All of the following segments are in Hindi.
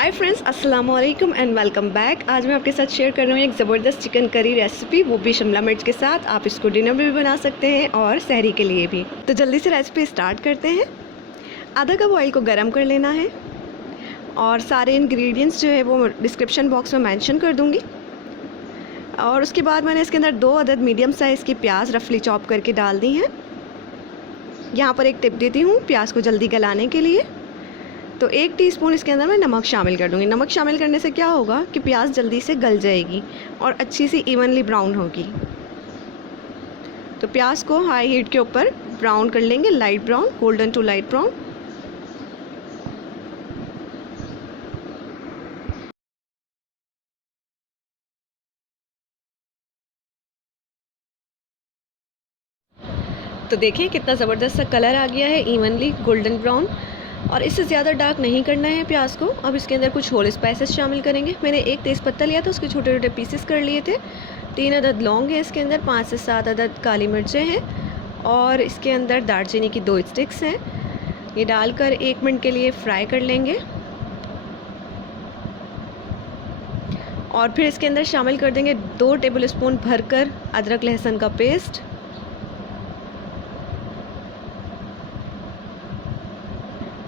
हाय फ्रेंड्स, अस्सलाम वालेकुम एंड वेलकम बैक। आज मैं आपके साथ शेयर कर रही हूँ एक ज़बरदस्त चिकन करी रेसिपी, वो भी शिमला मिर्च के साथ। आप इसको डिनर में भी बना सकते हैं और सहरी के लिए भी। तो जल्दी से रेसिपी स्टार्ट करते हैं। आधा कप ऑयल को गर्म कर लेना है और सारे इंग्रेडिएंट्स जो है वो डिस्क्रिप्शन बॉक्स में मेंशन कर दूँगी। और उसके बाद मैंने इसके अंदर 2 अदद मीडियम साइज़ की प्याज रफली चॉप करके डाल दी हैं। यहाँ पर एक टिप देती हूँ प्याज को जल्दी गलाने के लिए। तो 1 टीस्पून इसके अंदर मैं नमक शामिल कर दूँगी। नमक शामिल करने से क्या होगा कि प्याज जल्दी से गल जाएगी और अच्छी सी इवनली ब्राउन होगी। तो प्याज को हाई हीट के ऊपर ब्राउन कर लेंगे, light brown, golden to light brown. तो देखिए कितना ज़बरदस्त सा कलर आ गया है, इवनली गोल्डन ब्राउन। और इससे ज़्यादा डार्क नहीं करना है प्याज को। अब इसके अंदर कुछ होल स्पाइसेस शामिल करेंगे। मैंने एक तेज़पत्ता लिया था, उसके छोटे छोटे पीसेस कर लिए थे। 3 अदद लौंग है इसके अंदर, 5 से 7 अदद काली मिर्चें हैं और इसके अंदर दालचीनी की 2 स्टिक्स हैं। ये डालकर 1 मिनट के लिए फ्राई कर लेंगे और फिर इसके अंदर शामिल कर देंगे 2 टेबलस्पून भरकर अदरक लहसुन का पेस्ट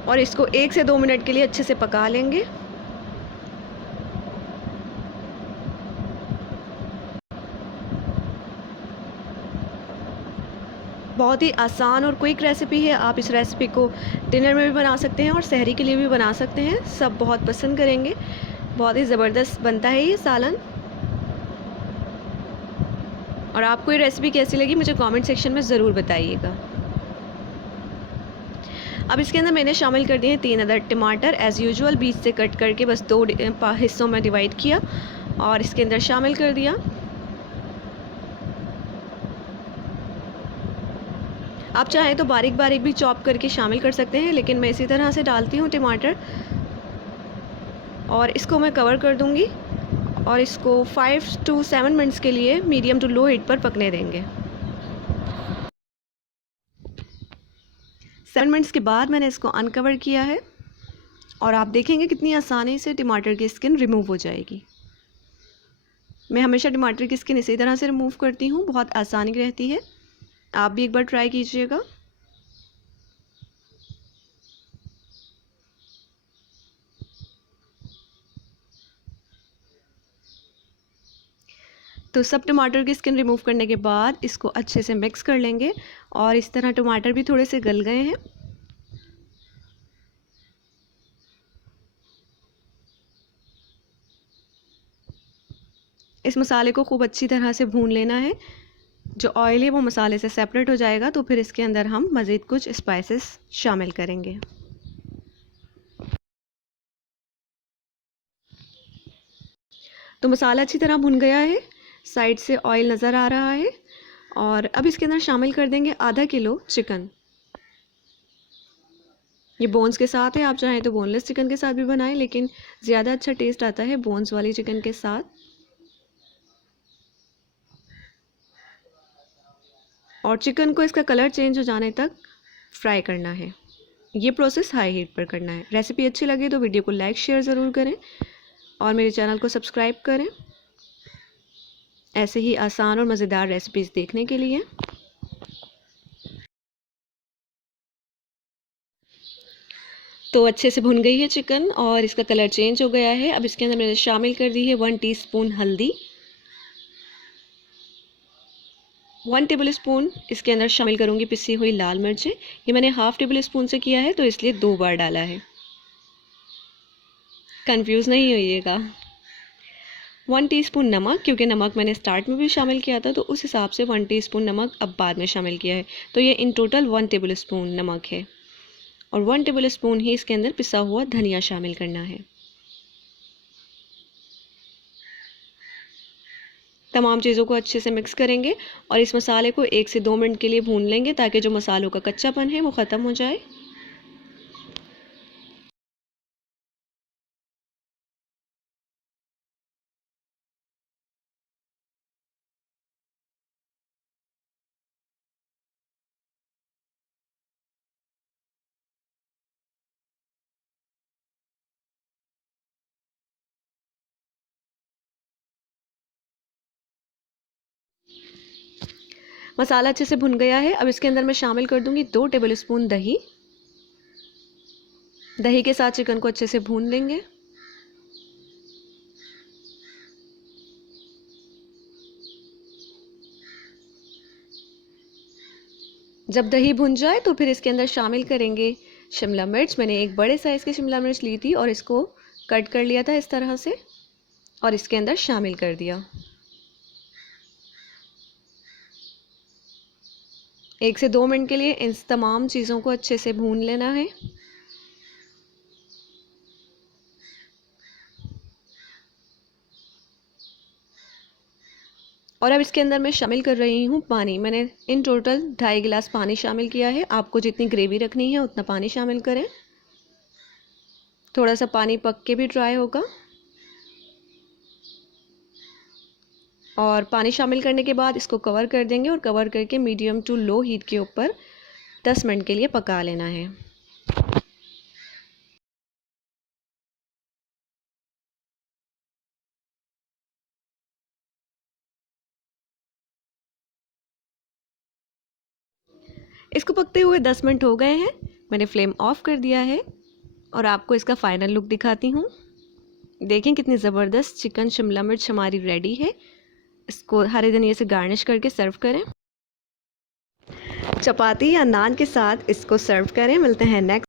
और इसको 1 से 2 मिनट के लिए अच्छे से पका लेंगे। बहुत ही आसान और क्विक रेसिपी है। आप इस रेसिपी को डिनर में भी बना सकते हैं और सहरी के लिए भी बना सकते हैं। सब बहुत पसंद करेंगे। बहुत ही ज़बरदस्त बनता है ये सालन। और आपको ये रेसिपी कैसी लगी मुझे कमेंट सेक्शन में ज़रूर बताइएगा। अब इसके अंदर मैंने शामिल कर दिए हैं 3 अदद टमाटर। एज़ यूजुअल बीच से कट करके बस 2 हिस्सों में डिवाइड किया और इसके अंदर शामिल कर दिया। आप चाहें तो बारीक बारीक भी चॉप करके शामिल कर सकते हैं, लेकिन मैं इसी तरह से डालती हूँ टमाटर। और इसको मैं कवर कर दूँगी और इसको 5 to 7 मिनट्स के लिए मीडियम टू लो हीट पर पकने देंगे। 7 मिनट्स के बाद मैंने इसको अनकवर किया है और आप देखेंगे कितनी आसानी से टमाटर की स्किन रिमूव हो जाएगी। मैं हमेशा टमाटर की स्किन इसी तरह से रिमूव करती हूँ, बहुत आसानी रहती है। आप भी एक बार ट्राई कीजिएगा। तो सब टमाटर की स्किन रिमूव करने के बाद इसको अच्छे से मिक्स कर लेंगे और इस तरह टमाटर भी थोड़े से गल गए हैं। इस मसाले को खूब अच्छी तरह से भून लेना है। जो ऑयल है वो मसाले से सेपरेट हो जाएगा तो फिर इसके अंदर हम मज़ीद कुछ स्पाइसेस शामिल करेंगे। तो मसाला अच्छी तरह भुन गया है, साइड से ऑयल नज़र आ रहा है। और अब इसके अंदर शामिल कर देंगे आधा किलो चिकन। ये बोन्स के साथ है। आप चाहें तो बोनलेस चिकन के साथ भी बनाएं, लेकिन ज़्यादा अच्छा टेस्ट आता है बोन्स वाली चिकन के साथ। और चिकन को इसका कलर चेंज हो जाने तक फ्राई करना है। ये प्रोसेस हाई हीट पर करना है। रेसिपी अच्छी लगे तो वीडियो को लाइक शेयर ज़रूर करें और मेरे चैनल को सब्सक्राइब करें ऐसे ही आसान और मज़ेदार रेसिपीज़ देखने के लिए। तो अच्छे से भुन गई है चिकन और इसका कलर चेंज हो गया है। अब इसके अंदर मैंने शामिल कर दी है 1 टीस्पून हल्दी, 1 टेबल स्पून इसके अंदर शामिल करूँगी पिसी हुई लाल मिर्चें। ये मैंने हाफ़ टेबल स्पून से किया है तो इसलिए 2 बार डाला है, कंफ्यूज नहीं होइएगा। 1 टीस्पून नमक, क्योंकि नमक मैंने स्टार्ट में भी शामिल किया था तो उस हिसाब से 1 टीस्पून नमक अब बाद में शामिल किया है। तो ये इन टोटल 1 टेबल स्पून नमक है। और 1 टेबल स्पून ही इसके अंदर पिसा हुआ धनिया शामिल करना है। तमाम चीज़ों को अच्छे से मिक्स करेंगे और इस मसाले को 1 से 2 मिनट के लिए भून लेंगे ताकि जो मसालों का कच्चापन है वो ख़त्म हो जाए। मसाला अच्छे से भुन गया है। अब इसके अंदर मैं शामिल कर दूंगी 2 टेबलस्पून दही। दही के साथ चिकन को अच्छे से भून लेंगे। जब दही भुन जाए तो फिर इसके अंदर शामिल करेंगे शिमला मिर्च। मैंने एक बड़े साइज़ की शिमला मिर्च ली थी और इसको कट कर लिया था इस तरह से और इसके अंदर शामिल कर दिया। 1 से 2 मिनट के लिए इन तमाम चीज़ों को अच्छे से भून लेना है। और अब इसके अंदर मैं शामिल कर रही हूँ पानी। मैंने इन टोटल 2.5 गिलास पानी शामिल किया है। आपको जितनी ग्रेवी रखनी है उतना पानी शामिल करें। थोड़ा सा पानी पक के भी ड्राई होगा। और पानी शामिल करने के बाद इसको कवर कर देंगे और कवर करके मीडियम टू लो हीट के ऊपर 10 मिनट के लिए पका लेना है। इसको पकते हुए 10 मिनट हो गए हैं। मैंने फ्लेम ऑफ कर दिया है और आपको इसका फाइनल लुक दिखाती हूँ। देखें कितनी ज़बरदस्त चिकन शिमला मिर्च हमारी रेडी है। इसको हरे धनिया से गार्निश करके सर्व करें। चपाती या नान के साथ इसको सर्व करें। मिलते हैं नेक्स्ट